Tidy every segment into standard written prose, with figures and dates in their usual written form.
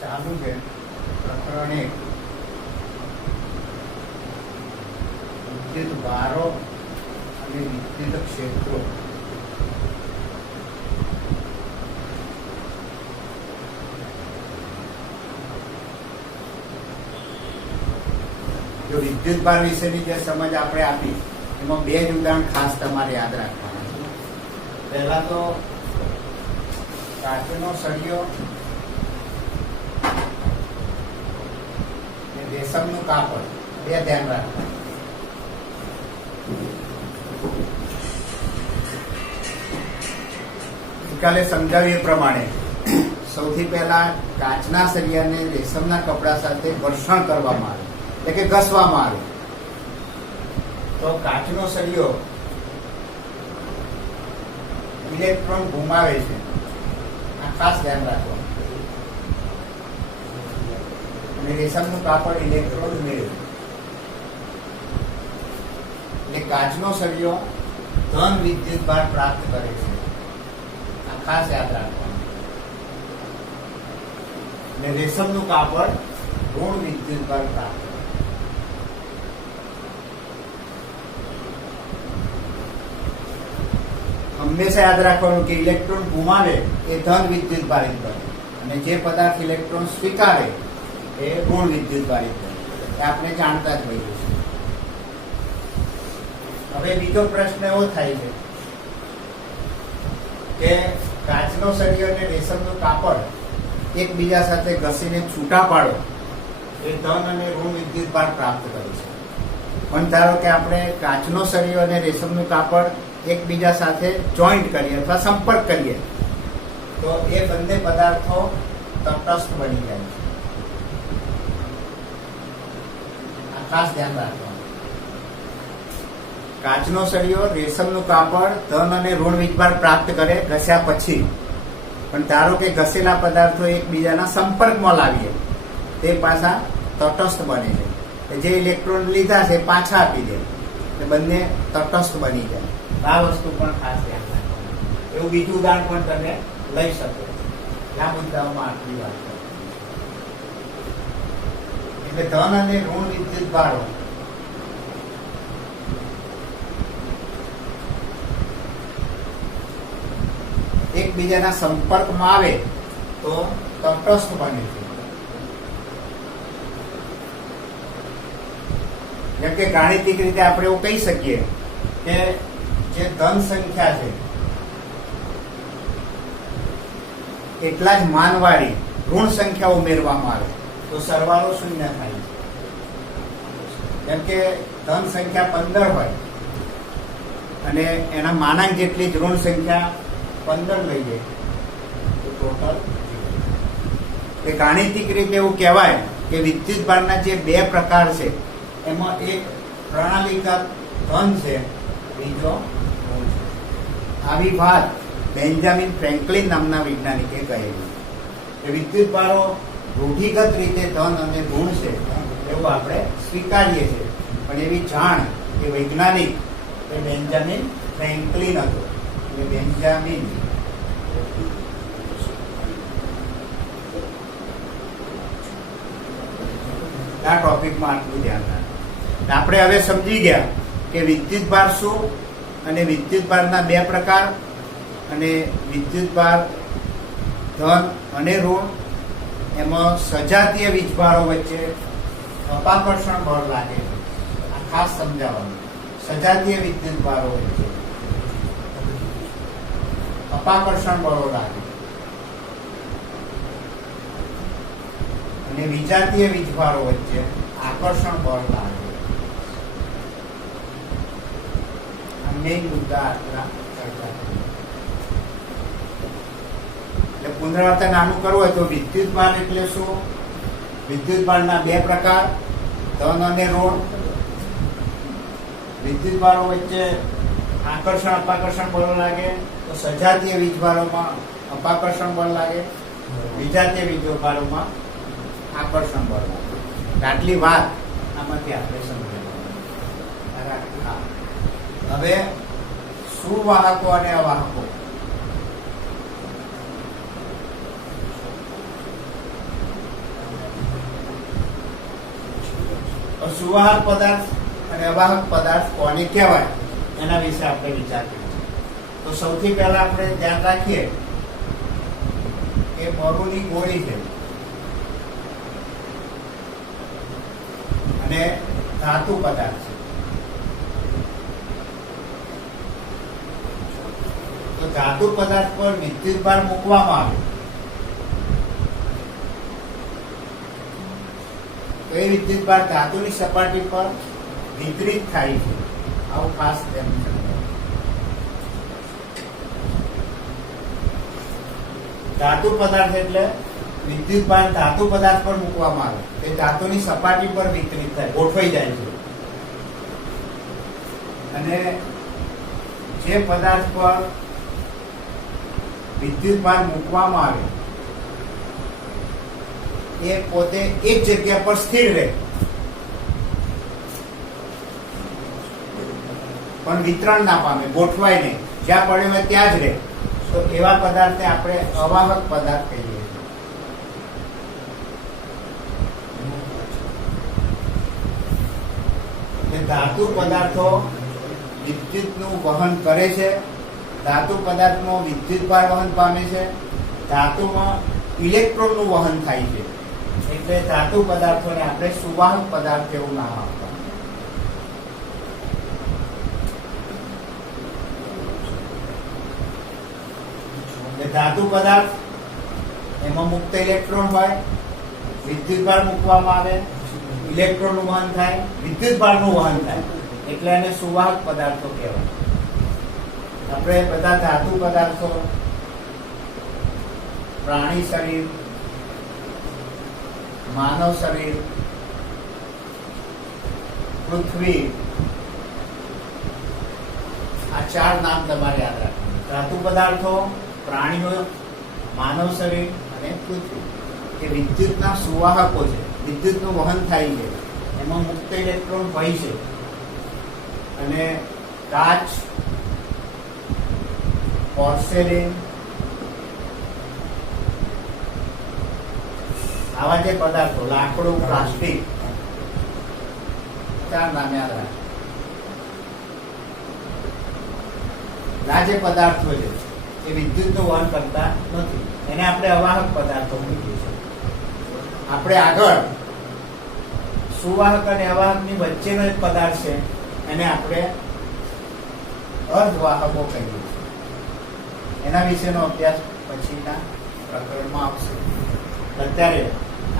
ચાલુ છે પ્રકરણ 1 વિદ્યુત ભારો અને વિદ્યુત ક્ષેત્રો. જો વિદ્યુત ભાર વિશેની જે સમજ આપણે આપી એમાં બે જ ઉદાહરણ ખાસ તમારે યાદ રાખવાના છે. પહેલા તો કાચનો સળિયો અને રેશમનું કાપડ, બે ધ્યાન રાખવાનું. ગઈકાલે સમજાવ્યું એ પ્રમાણે સૌથી પહેલા કાચના સળિયાને રેશમના કપડા સાથે ઘર્ષણ કરવામાં આવે, એટલે કે ઘસવામાં આવે તો કાચનો સળિયો ઇલેક્ટ્રોન ઘુમાવે છે. આ ખાસ ધ્યાન રાખવાનું. અને રેશમનું કાપડ ઇલેક્ટ્રોન મેળવે. એટલે કાચનો સળિયો ધન વિદ્યુત ભાર પ્રાપ્ત કરે છે. આ ખાસ યાદ રાખવાનું. અને રેશમનું કાપડ ઋણ વિદ્યુત ભાર પ્રાપ્ત કરે. હંમેશા યાદ રાખવાનું કે ઇલેક્ટ્રોન ગુમાવે એ ધન વિદ્યુત ભારિત બને અને જે પદાર્થ ઇલેક્ટ્રોન સ્વીકારે એ ઋણ વિદ્યુત ભારિત બને. એ આપણે જાણતા જ હોઈએ છીએ. હવે બીજો પ્રશ્ન એવો થાય છે કે કાચનો સળિયો અને રેશમનું કાપડ એકબીજા સાથે ઘસીને છૂટા પાડો એ ધન અને ઋણ વિદ્યુત ભાર પ્રાપ્ત કરે છે. પણ ધારો કે આપણે કાચનો સળિયો અને રેશમનું કાપડ એકબીજા સાથે જોઈન્ટ કરીએ અથવા સંપર્ક કરીએ તો એ બંને પદાર્થો તટસ્થ બની જાય છે. આ ખાસ ધ્યાન રાખવાનું. કાચનો સળિયો રેશમનું કાપડ ધન અને ઋણ વિદ્યુતભાર પ્રાપ્ત કરે ઘસ્યા પછી, પણ ધારો કે ઘસેલા પદાર્થો એકબીજાના સંપર્કમાં લાવીએ તે પાછા તટસ્થ બને છે. જે ઇલેક્ટ્રોન લીધા છે પાછા આપી દે એટલે બંને તટસ્થ બની જાય. આ વસ્તુ પણ ખાસ ધ્યાન રાખવાનું. એવું બીજું ઉદાહરણ પણ તમે લઈ શકો. આ મુદ્દાઓમાં આટલી વાત કરો. એટલે ધન અને ઋણ વિદ્યુત ભારો એકબીજાના સંપર્કમાં આવે તો તટસ્થ બને છે. જેમ કે ગાણિતિક રીતે આપણે એવું કહી શકીએ કે જે ધન સંખ્યા છે એટલા જ માનવાળી ઋણ સંખ્યા ઉમેરવામાં આવે તો સરવાળો શૂન્ય થાય છે. જેમ કે ધન સંખ્યા 15 હોય અને એના માનાંક જેટલી જ ઋણ સંખ્યા 15 લઈ જાય તો ટોટલ. એ ગાણિતિક રીતે એવું કહેવાય કે વિદ્યુત ભારના જે બે પ્રકાર છે એમાં એક પ્રણાલીગત ધન છે, બીજો ઋણ છે. આવી વાત બેન્જામિન ફ્રેન્કલિન નામના વૈજ્ઞાનિકે કહેલી. એ વિદ્યુત ભારો રૂઢિગત રીતે ધન અને ઋણ છે એવું આપણે સ્વીકારીએ છીએ, પણ એવી જાણ એ વૈજ્ઞાનિક એ બેન્જામિન ફ્રેન્કલિન હતો. એટલે બેન્જામિન આ ટોપિકમાં આટલું ધ્યાન રાખે. આપણે હવે સમજી ગયા કે વિદ્યુત ભાર શું અને વિદ્યુત ભારના બે પ્રકાર અને વિદ્યુત ભાર ધન અને ઋણ એમાં સજાતીય વીજભારો વચ્ચે અપાકર્ષણ બળ લાગે. આ ખાસ સમજાવવાનું. સજાતીય વિદ્યુત ભારો વચ્ચે અપાકર્ષણ બળો લાગે અને વિજાતીય વીજભારો વચ્ચે આકર્ષણ બળ લાગે. મેઇન મુદ્દા આપણા ચર્ચા કરીએ. એટલે પુનરાવર્તન નાનું કરવું હોય તો વિદ્યુત ભાર એટલે શું? વિદ્યુત ભારના બે પ્રકાર, ધન અને ઋણ. વિદ્યુત ભારો વચ્ચે આકર્ષણ અપાકર્ષણ બળ લાગે તો સજાતીય વીજભારોમાં અપાકર્ષણ બળ લાગે, વિજાતીય વીજભારોમાં આકર્ષણ બળ લાગે. આટલી વાત આમાંથી આપણે સમજાવી. હવે સુવાહકો અને અવાહકો. સુવાહક પદાર્થ અને અવાહક પદાર્થ કોને કહેવાય એના વિશે આપણે વિચાર કરીએ. તો સૌથી પહેલા આપણે ધ્યાન રાખીએ કે મરુની ગોળી છે અને ધાતુ પદાર્થ છે. તો ધાતુ પદાર્થ પર વિદ્યુતભાર મૂકવામાં આવે તો એ વિદ્યુતભાર ધાતુની સપાટી પર વિતરિત થાય છે. આવું ખાસ ધ્યાન રાખવું. ધાતુ પદાર્થ એટલે વિદ્યુતભાર ધાતુ પદાર્થ પર મૂકવામાં આવે તે ધાતુની સપાટી પર વિતરિત થાય, ગોઠવાઈ જાય છે. અને જે પદાર્થ પર વિદ્યુતભાર મૂકવામાં આવે એ પોતે એક જગ્યા પર સ્થિર રહે પણ વિતરણ ના પામે, ગોઠવાય નહીં, જ્યાં પડ્યો હોય ત્યાં જ રહે. તો એવા પદાર્થને આપણે અવાહક પદાર્થ કહીએ. ધાતુ પદાર્થો વિદ્યુતનું વહન કરે છે. ધાતુ પદાર્થમાં વિદ્યુતભાર વહન પામે છે. ધાતુમાં ઇલેક્ટ્રોનનું વહન થાય છે. એટલે ધાતુ પદાર્થોને આપણે સુવાહક પદાર્થ એવું નામ આપવાનું. ધાતુ પદાર્થ એમાં મુક્ત ઇલેક્ટ્રોન હોય, વિદ્યુતભાર મૂકવામાં આવે, ઇલેક્ટ્રોનનું વહન થાય, વિદ્યુતભારનું વહન થાય, એટલે એને સુવાહક પદાર્થો કહેવાય. આપણે બધા ધાતુ પદાર્થો પ્રાણી શરીર, માનવ શરીર, પૃથ્વી, આ 4 નામ તમારે યાદ રાખવાના. ધાતુ પદાર્થો, પ્રાણીઓ, માનવ શરીર અને પૃથ્વી એ વિદ્યુતના સુવાહકો છે. વિદ્યુતનું વહન થાય છે, એમાં મુક્ત ઇલેક્ટ્રોન હોય છે. અને કાચ, પોર્સેલિન, આવા જે પદાર્થો, લાકડું, પ્લાસ્ટિક, 4 નામ યાદ રાખો. આ જે પદાર્થો છે એ વિદ્યુતનું વહન કરતા નથી, એને આપણે અવાહક પદાર્થો કહીએ છીએ. આપણે આગળ સુવાહક અને અવાહકની વચ્ચેનો એક પદાર્થ છે એને આપણે અર્ધવાહકો કહીએ છીએ. એના વિશેનો અભ્યાસ પછીના પ્રકરણમાં આવશે. અત્યારે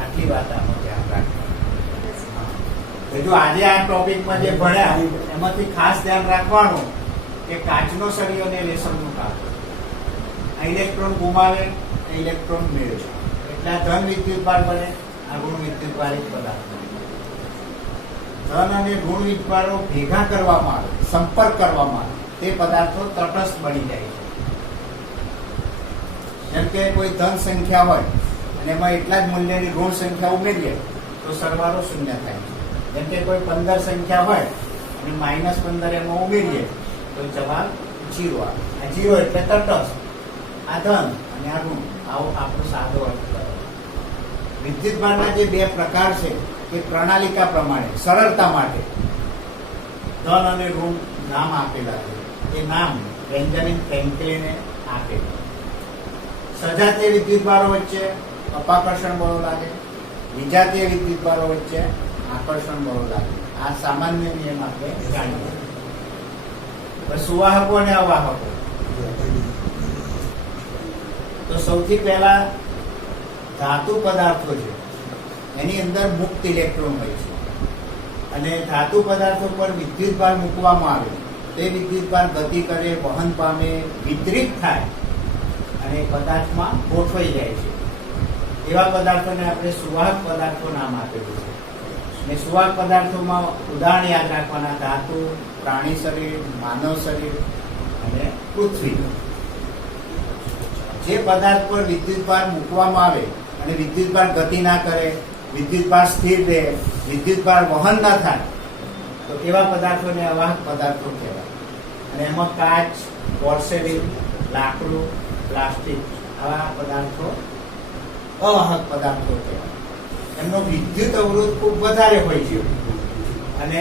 આટલી વાત આમાં ધ્યાન રાખવાનું. જો આજે આ ટોપિકમાં જે ભણ્યા એમાંથી ખાસ ધ્યાન રાખવાનું કે કાચનો સળિયો અને રેશમનું કાગળ, આ ઇલેક્ટ્રોન ગુમાવે, ઇલેક્ટ્રોન મેળવે, એટલે આ ધન વિદ્યુતભાર બને, આ ઋણ વિદ્યુતભારિત પદાર્થ. ધન અને ઋણ વિદ્યુતભારો ભેગા કરવામાં આવે, સંપર્ક કરવામાં આવે, તે પદાર્થો તટસ્થ બની જાય છે. જેમ કે કોઈ ધન સંખ્યા હોય અને એમાં એટલા જ મૂલ્યની ઋણ સંખ્યા ઉમેરીએ તો સરવાળો શૂન્ય થાય છે. જેમ કે કોઈ 15 સંખ્યા હોય અને -15 એમાં ઉમેરીએ તો જવાબ 0 આવે. આ 0 એટલે તટસ્થ, આ ધન અને આ ઋણ, આવો આપણો સાદો અર્થ કરે. વિદ્યુતભારના જે 2 પ્રકાર છે એ પ્રણાલિકા પ્રમાણે સરળતા માટે ધન અને ઋણ નામ આપેલા છે. એ નામ બેન્જામિન ફ્રેન્કલિને આપેલું. સજાતીય વિદ્યુતભારો વચ્ચે અપાકર્ષણ બળો લાગે, વિજાતીય વિદ્યુતભારો વચ્ચે આકર્ષણ બળો લાગે. આ સામાન્ય નિયમ આપણે જાણીએ. સુવાહકો અને અવાહકો. તો સૌથી પહેલા ધાતુ પદાર્થો છે એની અંદર મુક્ત ઇલેક્ટ્રોન હોય છે અને ધાતુ પદાર્થો પર વિદ્યુતભાર મૂકવામાં આવે તે વિદ્યુતભાર ગતિ કરે, વહન પામે, વિતરિત થાય અને પદાર્થમાં ગોઠવાઈ જાય છે. એવા પદાર્થોને આપણે સુવાહક પદાર્થો નામ આપેલું છે. અને સુવાહક પદાર્થોમાં ઉદાહરણ યાદ રાખવાના: ધાતુ, પ્રાણી શરીર, માનવ શરીર અને પૃથ્વી. જે પદાર્થ પર વિદ્યુતભાર મૂકવામાં આવે અને વિદ્યુતભાર ગતિ ના કરે, વિદ્યુતભાર સ્થિર રહે, વિદ્યુતભાર વહન ના થાય, તો એવા પદાર્થોને અવાહક પદાર્થો કહેવાય. અને એમાં કાચ, પોર્સેલિન, લાકડું, પ્લાસ્ટિક આવા પદાર્થો અવાહક પદાર્થો કહેવાય. એમનો વિદ્યુત અવરોધ ખૂબ વધારે હોય છે અને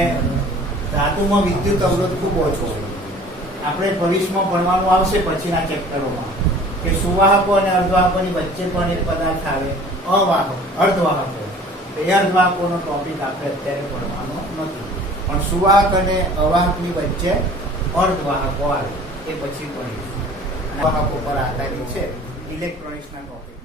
ધાતુમાં વિદ્યુત અવરોધ ખૂબ ઓછો હોય. આપણે ભવિષ્યમાં ભણવાનું આવશે પછીના ચેપ્ટરોમાં કે સુવાહકો અને અર્ધવાહકોની વચ્ચે પણ એક પદાર્થ આવે અવાહકો, અર્ધવાહકો. એ અર્ધવાહકોનો ટોપિક આપણે અત્યારે ભણવાનો નથી, પણ સુવાહક અને અવાહકની વચ્ચે અર્ધવાહકો આવે એ પછી ભણીશું. વાહકો પર આધારિત છે ઇલેક્ટ્રોનિક્સના ટોપિક.